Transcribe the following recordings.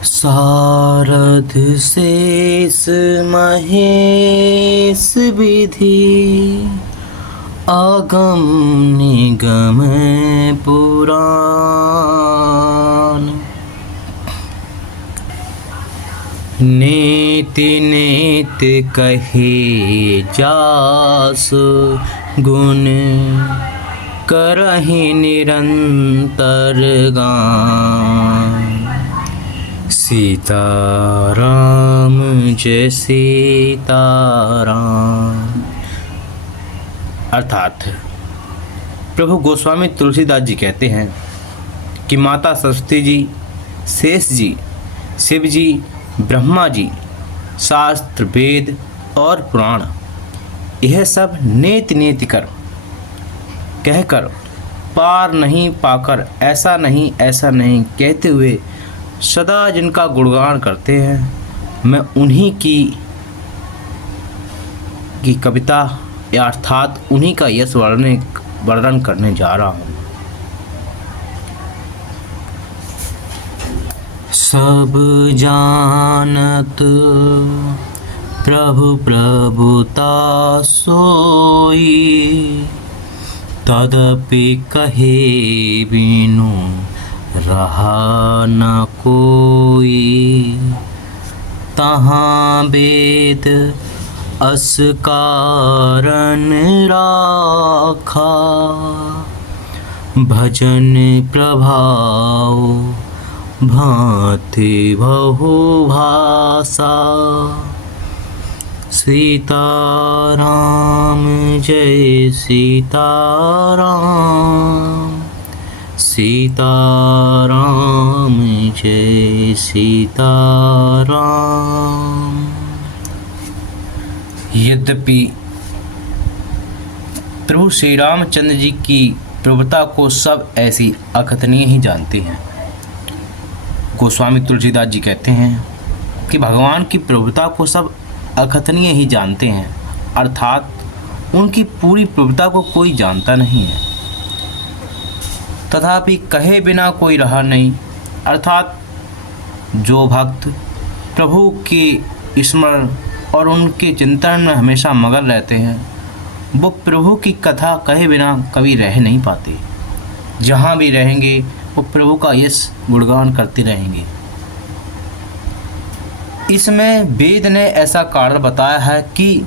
सारथ शेष महेश विधि आगम निगम पुराण। नेति नेति कहे जास गुण करहि निरंतर गान। सीताराम जय सीताराम। अर्थात प्रभु गोस्वामी तुलसीदास जी कहते हैं कि माता सरस्वती जी, शेष जी, शिव जी, ब्रह्मा जी, शास्त्र, वेद और पुराण, यह सब नेति नेति कर कहकर पार नहीं पाकर ऐसा नहीं कहते हुए सदा जिनका गुणगान करते हैं, मैं उन्हीं की कविता या अर्थात उन्हीं का यश वर्णन करने जा रहा हूँ। सब जानत प्रभु प्रभुता सोई, तदपि कहे बिनु रहा न कोई। तहाँ वेद अस कारण राखा, भजन प्रभाव भांति बहु भाषा। सीताराम जय सीताराम, सीताराम जय सीताराम। यद्यपि प्रभु श्री रामचंद्र जी की प्रभुता को सब ऐसी अकथनीय ही जानते हैं। गोस्वामी तुलसीदास जी कहते हैं कि भगवान की प्रभुता को सब अकथनीय ही जानते हैं, अर्थात उनकी पूरी प्रभुता को कोई जानता नहीं है। तथापि कहे बिना कोई रहा नहीं, अर्थात जो भक्त प्रभु के स्मरण और उनके चिंतन में हमेशा मगन रहते हैं, वो प्रभु की कथा कहे बिना कभी रह नहीं पाते। जहाँ भी रहेंगे वो प्रभु का यश गुणगान करते रहेंगे। इसमें वेद ने ऐसा कारण बताया है कि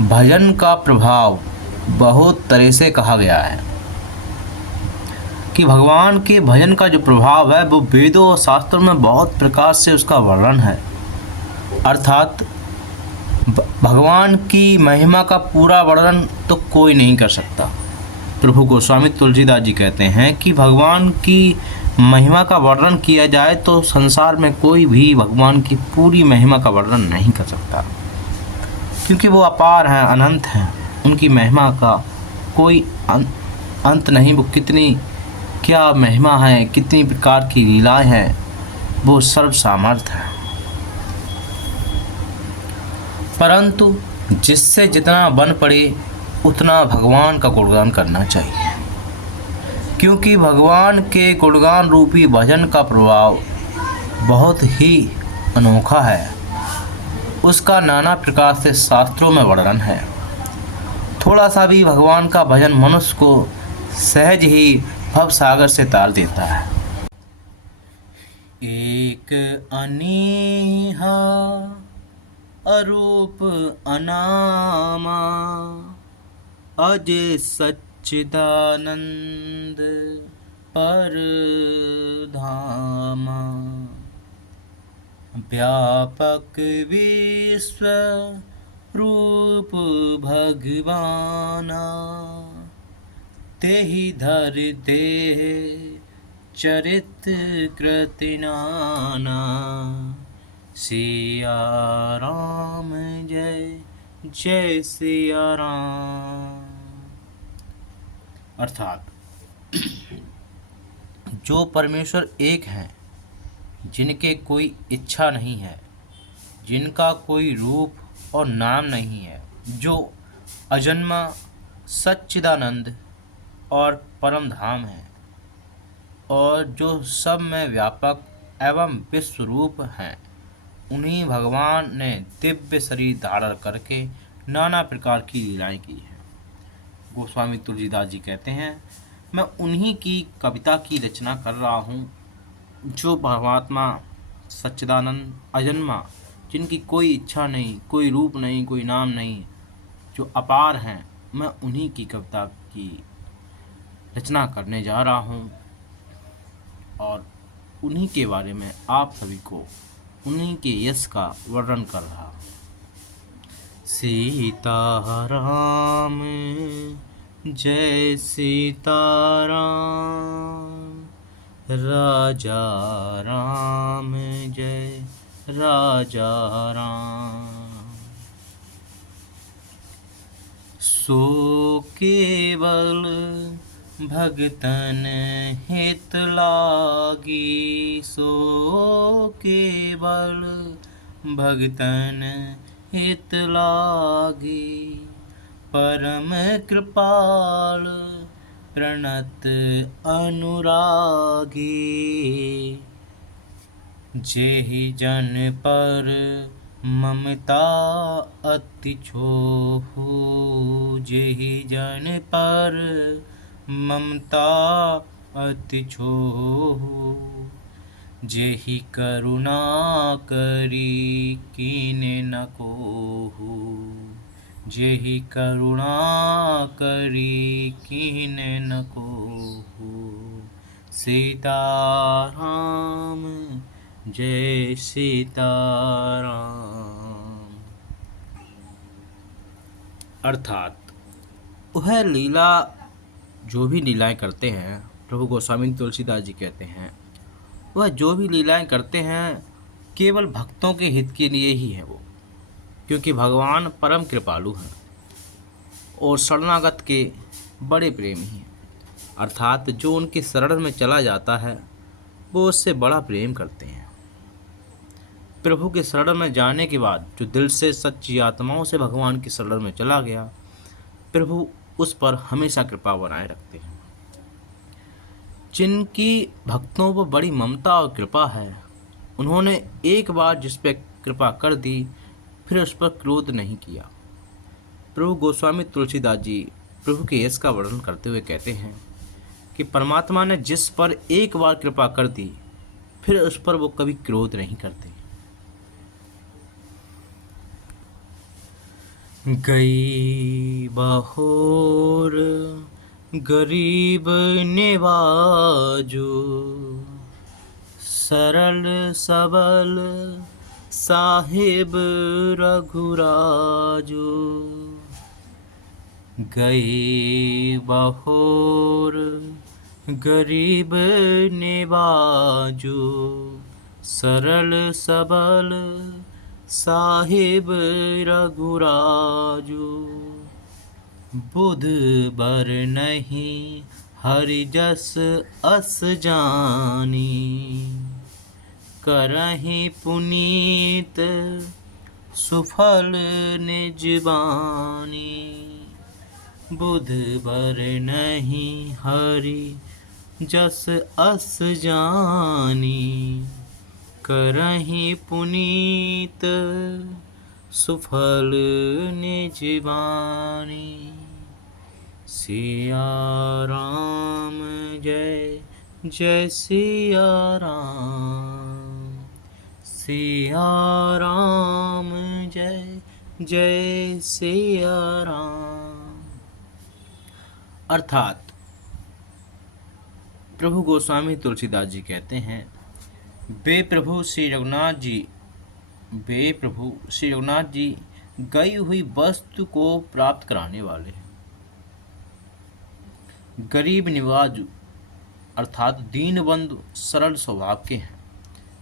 भजन का प्रभाव बहुत तरह से कहा गया है कि भगवान के भजन का जो प्रभाव है वो वेदों और शास्त्रों में बहुत प्रकार से उसका वर्णन है। अर्थात भगवान की महिमा का पूरा वर्णन तो कोई नहीं कर सकता। प्रभु गोस्वामी तुलसीदास जी कहते हैं कि भगवान की महिमा का वर्णन किया जाए तो संसार में कोई भी भगवान की पूरी महिमा का वर्णन नहीं कर सकता, क्योंकि वो अपार हैं, अनंत हैं। उनकी महिमा का कोई अंत नहीं। वो कितनी क्या महिमा है, कितनी प्रकार की लीलाएं हैं, वो सर्व सामर्थ्य है। परंतु जिससे जितना बन पड़े उतना भगवान का गुणगान करना चाहिए, क्योंकि भगवान के गुणगान रूपी भजन का प्रभाव बहुत ही अनोखा है। उसका नाना प्रकार से शास्त्रों में वर्णन है। थोड़ा सा भी भगवान का भजन मनुष्य को सहज ही भव सागर से तार देता है। एक अनीहा अरूप अनामा, अजय सच्चिदानंद परधामा। व्यापक विश्व रूप भगवाना, तेहि धर देह चरित कृति नाना। सिया राम जय जय सिया राम। अर्थात जो परमेश्वर एक हैं, जिनके कोई इच्छा नहीं है, जिनका कोई रूप और नाम नहीं है, जो अजन्मा सच्चिदानंद और परम धाम है, और जो सब में व्यापक एवं विश्वरूप हैं। उन्हीं भगवान ने दिव्य शरीर धारण करके नाना प्रकार की लीलाएं की हैं। गोस्वामी तुलसीदास जी कहते हैं, मैं उन्हीं की कविता की रचना कर रहा हूँ जो परमात्मा सच्चिदानंद अजन्मा, जिनकी कोई इच्छा नहीं, कोई रूप नहीं, कोई नाम नहीं, जो अपार हैं, मैं उन्हीं की कविता की रचना करने जा रहा हूँ और उन्हीं के बारे में आप सभी को उन्हीं के यश का वर्णन कर रहा। सीताराम जय सीताराम, राजा राम जय राजा राम। सो केवल भगतन हित लागी, सो केवल भगतन हित लागी। परम कृपाल प्रणत अनुरागी, जेहि जन पर ममता अति छोहु, जेहि जन पर ममता अति छोहु। जेहि करुणा करी कीन्ह न कोहु, जेहि करुणा करी कीन्ह न कोहु। सीताराम जय सीताराम। अर्थात वह लीला, जो भी लीलाएं करते हैं, प्रभु गोस्वामी तुलसीदास जी कहते हैं, वह जो भी लीलाएं करते हैं केवल भक्तों के हित के लिए ही है वो, क्योंकि भगवान परम कृपालु हैं और शरणागत के बड़े प्रेमी हैं। अर्थात जो उनके शरण में चला जाता है वो उससे बड़ा प्रेम करते हैं। प्रभु के शरण में जाने के बाद जो दिल से सच्ची आत्माओं से भगवान के शरण में चला गया, प्रभु उस पर हमेशा कृपा बनाए रखते हैं। जिनकी भक्तों पर बड़ी ममता और कृपा है, उन्होंने एक बार जिस पर कृपा कर दी फिर उस पर क्रोध नहीं किया। प्रभु गोस्वामी तुलसीदास जी प्रभु के यश का वर्णन करते हुए कहते हैं कि परमात्मा ने जिस पर एक बार कृपा कर दी फिर उस पर वो कभी क्रोध नहीं करते। गई बहोर गरीब निवाजो, सरल सबल साहिब रघुराजो। गई बहोर गरीब निवाजो, सरल सबल साहिब रघुराजो। बुध बर नहीं हरि जस अस जानी, करहि पुनीत सुफल निज बानी। बुध बर नहीं हरि जस अस जानी, करहि पुनीत सुफल निज बानी। सिया राम जय जय सिया राम, सिया राम जय जय सिया राम। अर्थात प्रभु गोस्वामी तुलसीदास जी कहते हैं, वे प्रभु श्री रघुनाथ जी गई हुई वस्तु को प्राप्त कराने वाले हैं। गरीब निवाज अर्थात दीनबंधु सरल स्वभाव के हैं,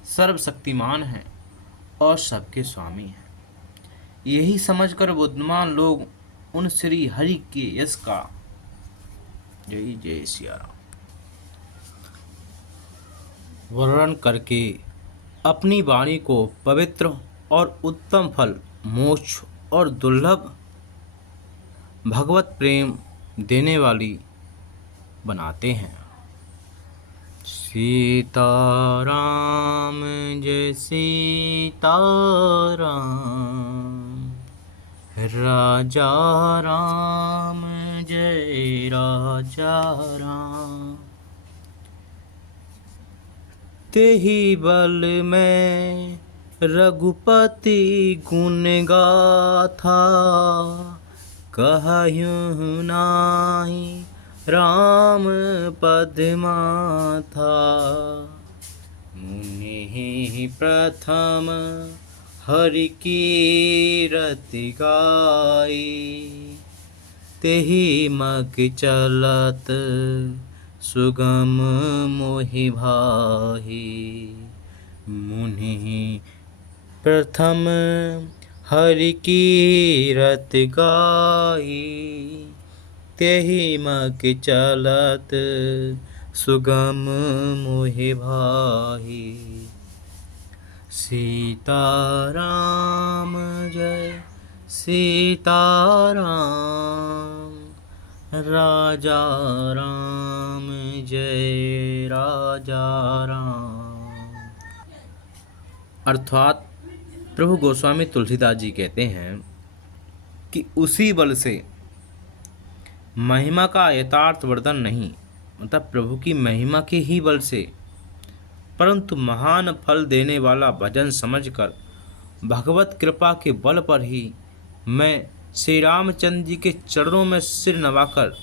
सर्वशक्तिमान हैं और सबके स्वामी हैं। यही समझकर बुद्धिमान लोग उन श्री हरि के यश का जय जय सिया राम वर्णन करके अपनी वाणी को पवित्र और उत्तम फल, मोक्ष और दुर्लभ भगवत प्रेम देने वाली बनाते हैं। सीताराम जय सीताराम, राजा राम जय राजा राम। तेहि बल में रघुपति गुण गाथा, कहहिं नाहि राम पद माथा। मुनि प्रथम हरि कीरति गाई, तेहि मग चलत सुगम मोहि भाहि। मुनि प्रथम हरि कीरति गाई, तेहि मग चलत सुगम मोहि भाहि। सीताराम जय सीताराम, राजा राम जय राजा राम। अर्थात प्रभु गोस्वामी तुलसीदास जी कहते हैं कि उसी बल से महिमा का यथार्थ वर्णन नहीं, मतलब प्रभु की महिमा के ही बल से, परंतु महान फल देने वाला भजन समझकर भगवत कृपा के बल पर ही मैं श्री रामचंद्र जी के चरणों में सिर नवाकर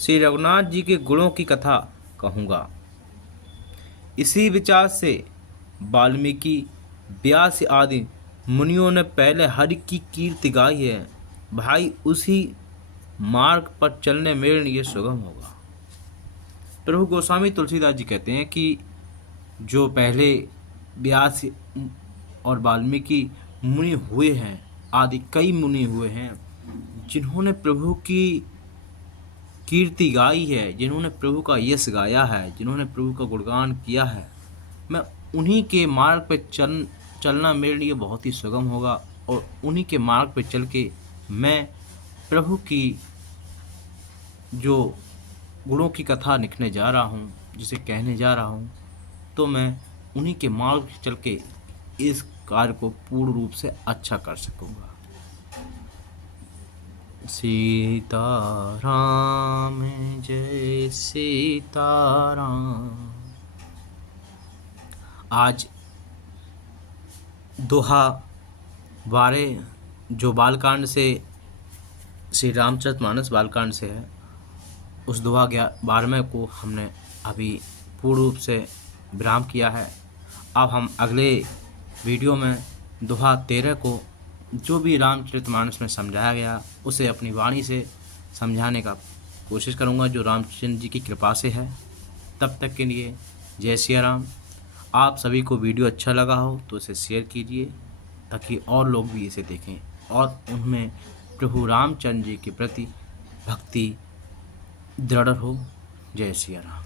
श्री रघुनाथ जी के गुणों की कथा कहूँगा। इसी विचार से वाल्मीकि, व्यास आदि मुनियों ने पहले हरि की कीर्ति गाई है। भाई उसी मार्ग पर चलने मेरे लिए सुगम होगा। प्रभु गोस्वामी तुलसीदास जी कहते हैं कि जो पहले व्यास और वाल्मीकि मुनि हुए हैं, आदि कई मुनि हुए हैं जिन्होंने प्रभु की कीर्ति गाई है, जिन्होंने प्रभु का यश गाया है, जिन्होंने प्रभु का गुणगान किया है, मैं उन्हीं के मार्ग पर चलना मेरे लिए बहुत ही सुगम होगा। और उन्हीं के मार्ग पर चल के मैं प्रभु की जो गुणों की कथा लिखने जा रहा हूँ, जिसे कहने जा रहा हूँ, तो मैं उन्हीं के मार्ग पर चल के इस कार्य को पूर्ण रूप से अच्छा कर सकूँगा। सीताराम जय सीताराम। आज दोहा 12 जो बालकांड से, श्री रामचरितमानस बालकांड से है, उस दोहा 12वें को हमने अभी पूर्ण रूप से विराम किया है। अब हम अगले वीडियो में दोहा 13 को, जो भी रामचरितमानस में समझाया गया, उसे अपनी वाणी से समझाने का कोशिश करूंगा, जो रामचंद्र जी की कृपा से है। तब तक के लिए जय सिया राम। आप सभी को वीडियो अच्छा लगा हो तो इसे शेयर कीजिए, ताकि और लोग भी इसे देखें और उनमें प्रभु रामचंद्र जी के प्रति भक्ति दृढ़ हो। जय सिया राम।